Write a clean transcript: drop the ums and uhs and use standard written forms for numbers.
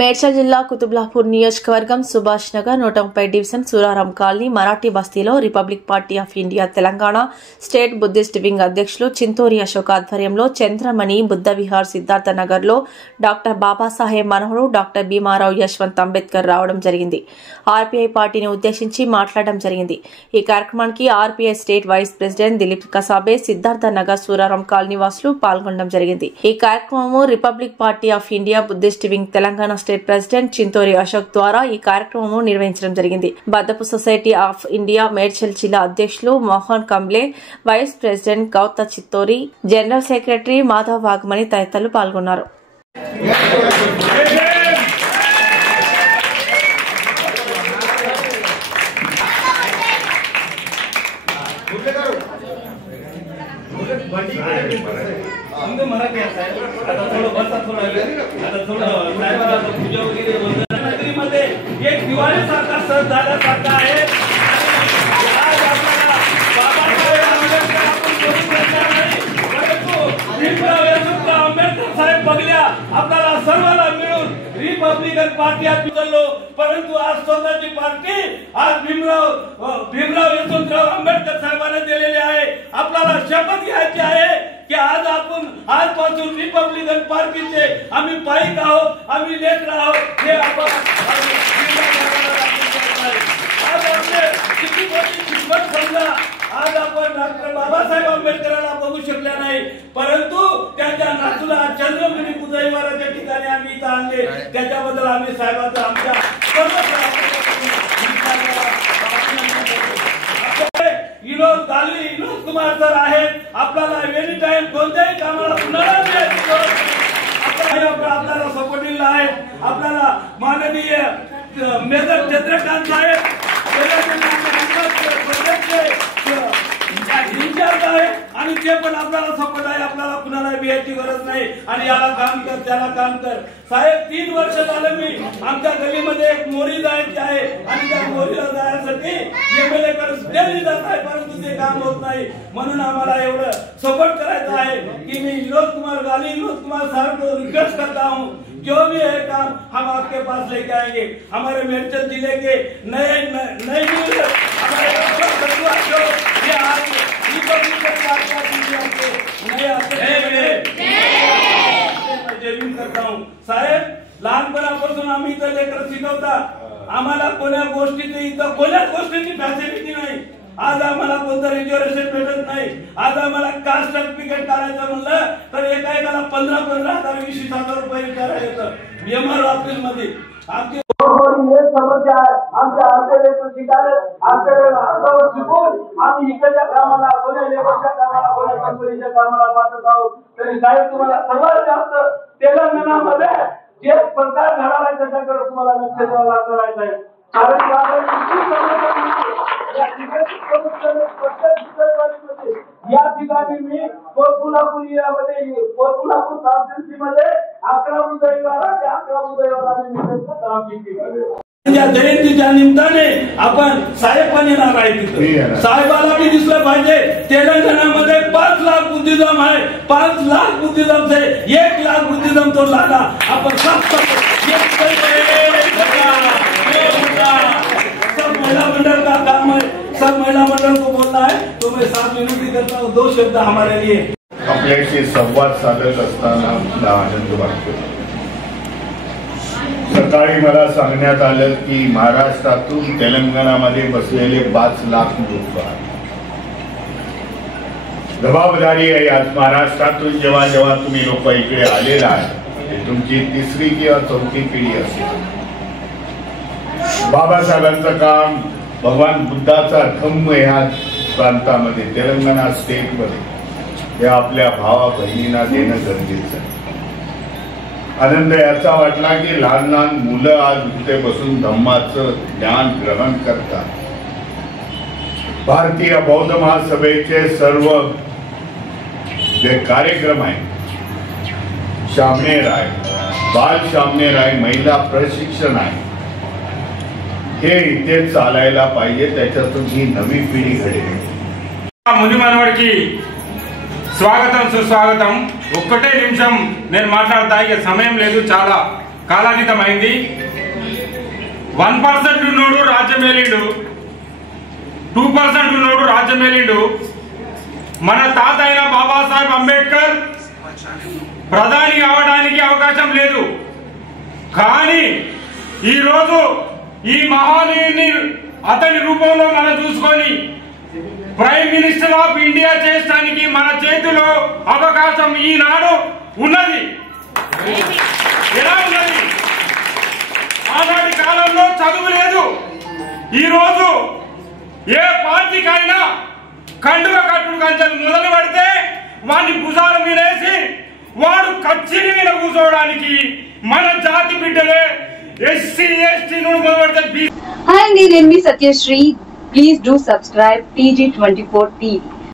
మేడ్చల్ జిల్లా కుతుబ్లాపూర్ నియోజకవర్గం Subhash Nagar 130 division Suraram colony Marathi బస్తీలో republic Party of India Telangana state Buddhist wing అధ్యక్షులు చింతూరి అశోక్ ఆధ్వర్యంలో చంద్రమణి బుద్ధ విహార్ సిద్ధార్థ నగర్ లో డాక్టర్ బాబాసాహెబ్ మనోహర్ డాక్టర్ భీమారావు యశ్వంత్ అంబేద్కర్ రావడం జరిగింది. ఆర్పీఐ పార్టీని ఉద్దేశించి మాట్లాడడం జరిగింది. ఈ కార్యక్రమానికి RPI state vice president Dilip Kasabe Siddhartha Nagar Suraram colony వాసులు పాల్గొనడం జరిగింది. ఈ కార్యక్రమం Republic Party of India Buddhist wing Telangana state president Chinturi Ashok ద్వారా ఈ కార్యక్రమం నిర్వహించడం జరిగింది. బద్దపు సొసైటీ ఆఫ్ ఇండియా మేడ్చల్ జిల్లా అధ్యక్షులు మోహన్ కంబ్లే, వైస్ ప్రెసిడెంట్ గౌత చిత్తూరి, జనరల్ సెక్రటరీ మాధవ్ వాగ్మణి తదితరులు పాల్గొన్నారు. एक दिवाळी सारखा सण झाल्यासारखा आहे. आज आपल्याला बाबासाहेब आंबेडकर आपण बोलू शकणार नाही, परंतु भीमराव यशवंतराव आंबेडकर साहेब बघल्या आपल्याला सर्वांना मिळून रिपब्लिकन पार्टी आपण चाललो. परंतु आज स्वतःची पार्टी आज भीमराव यशवंतराव आंबेडकर साहेबांना दिलेली आहे. आपल्याला शपथ घ्यायची आहे की आज आपण आजपासून रिपब्लिकन पार्टीचे आम्ही पाईक आहोत, आम्ही लेकर आहोत. हे आपण आज आपले किती मोठी किंमत समजा. आज आपण डॉक्टर बाबासाहेब आंबेडकरांना बघू शकले नाही, परंतु त्यांच्या नातूला चंद्रमणी बुधविहाराच्या ठिकाणी आम्ही इथं आणले. त्याच्याबद्दल आम्ही साहेबांचा आमच्या सर्व विनोद कुमार सर आहेत. आपल्याला एनी टाइम कोणत्याही कामाला आपल्याला सपोर्टिंग आहे. आपल्याला माननीय मेजर चंद्रकांत साहेब इंचार्ज आहे आणि ते पण आपल्याला सपोर्ट आहे. आपल्याला कुणाला बिहायची गरज नाही आणि याला काम कर त्याला काम कर. साहेब 3 वर्ष झालं मी आमच्या गलीमध्ये एक मोरी जायची आहे आणि त्या मोरीला जाण्यासाठी एमएलए कडे डेली जात आहे, परंतु ते काम होत नाही. म्हणून आम्हाला एवढं सपोर्ट करायचं आहे की मी विनोद कुमार साहब को रिक्वेस्ट करता हूँ, जो भी है काम हम आपके पास लेके आएंगे. हमारे मेडचल जिले के नए हमारे करता हूँ. साहेब लहानपणापासून आम्ही इथं लेकर शिकवता. आम्हाला कोण्या गोष्टीची इथं कोण्याच गोष्टीची फॅसिलिटी नाही. आज आम्हाला कोणतं रिझर्वेशन भेटत नाही. आज आम्हाला कास्ट सर्टिफिकेट काढायचं म्हणलं तर एका 15,000 20,000 रुपये विचारायला येतं एमआर ऑफिस मध्ये. आमची समस्या आहे. आमच्या आमच्याकडे शिकायला आमच्याकडे अर्धावर शिकून आम्ही इकडच्या कामाला कोण्या लेबरच्या कामाला कोण्या कंपनीच्या कामाला पाठवत आहोत. तरी साहेब तुम्हाला सर्वात जास्त तेलंगणामध्ये जे सरकार घडायला त्याच्याकडे तुम्हाला लक्ष द्यावं लागणार आहे. कारण या ठिकाणी मी पोरपुलापूर मध्ये 11 जयंतीच्या निमित्ताने आपण साहेब पण येणार आहे. तिथे साहेबाला बी दिसलं पाहिजे. तेलंगणामध्ये 5 लाख बुद्धिझम आहे. 5 लाख बुद्धिझम से 1 लाख बुद्धिझम तो लाना आपण सब महिला मंडल का काम है. सब महिला मंडल को बोलना है. तो मैं साथ विनंती करता हूँ 2 शब्द हमारे लिए. आपल्याशी संवाद साधत असताना आनंद वाटतो. सकाळी मला सांगण्यात आलं की महाराष्ट्रातून तेलंगणामध्ये बसलेले 5 लाख लोक आहेत. जबाबदारी आहे. आज महाराष्ट्रातून जेव्हा जेव्हा तुम्ही लोक इकडे आलेला आहे, तुमची 3री किंवा 4थी पिढी असेल. बाबासाहेबांचं काम, भगवान बुद्धाचा धम्म ह्या प्रांतामध्ये तेलंगणा स्टेटमध्ये हे आपल्या भावा बहिणींना देणं गरजेचं आहे. आनंद याचा वाटला की लहान लहान मुलं आज इथे बसून धम्माचं ज्ञान ग्रहण करतात. भारतीय बौद्ध महासभेचे सर्व जे कार्यक्रम आहेत, शामणे राय, बाल शामणे राय, महिला प्रशिक्षण आहे, हे इथे चालायला पाहिजे. त्याच्यातून ही नवी पिढी घडेल. मुनि मनवाడికి స్వాగతం సుస్వాగతం. ఒక్కటే నిమిషం నేను మాట్లాడతా, ఇక సమయం లేదు, చాలా కాలాతీతమైంది. 1% ఉన్నోడు రాజ్యమేలిండు, 2% ఉన్నోడు రాజ్యమేలిండు. మన తాత అయిన బాబాసాహెబ్ అంబేద్కర్ ప్రధాని అవడానికి అవకాశం లేదు. కానీ ఈరోజు ఈ మహానీయుని అతని రూపంలో మనం చూసుకొని ప్రైమ్ మినిస్టర్ ఆఫ్ ఇండియా చేయడానికి మన చేతిలో అవకాశం ఈనాడు ఉన్నది. ఎలా ఉన్నది? ఆనాటి కాలంలో చదువు లేదు. ఈరోజు ఏ పార్టీకైనా కండువ కట్టుడు కంచెలు మొదలు పెడితే వాడిని భుజాల మీదేసి వాడు కచ్చిరి మీద కూర్చోవడానికి మన జాతి బిడ్డలే ఎస్సీ ఎస్టీ నుండి మొదలు పెడితే. Hi, నేను మీ Satyasri. Please do subscribe TG24 TV.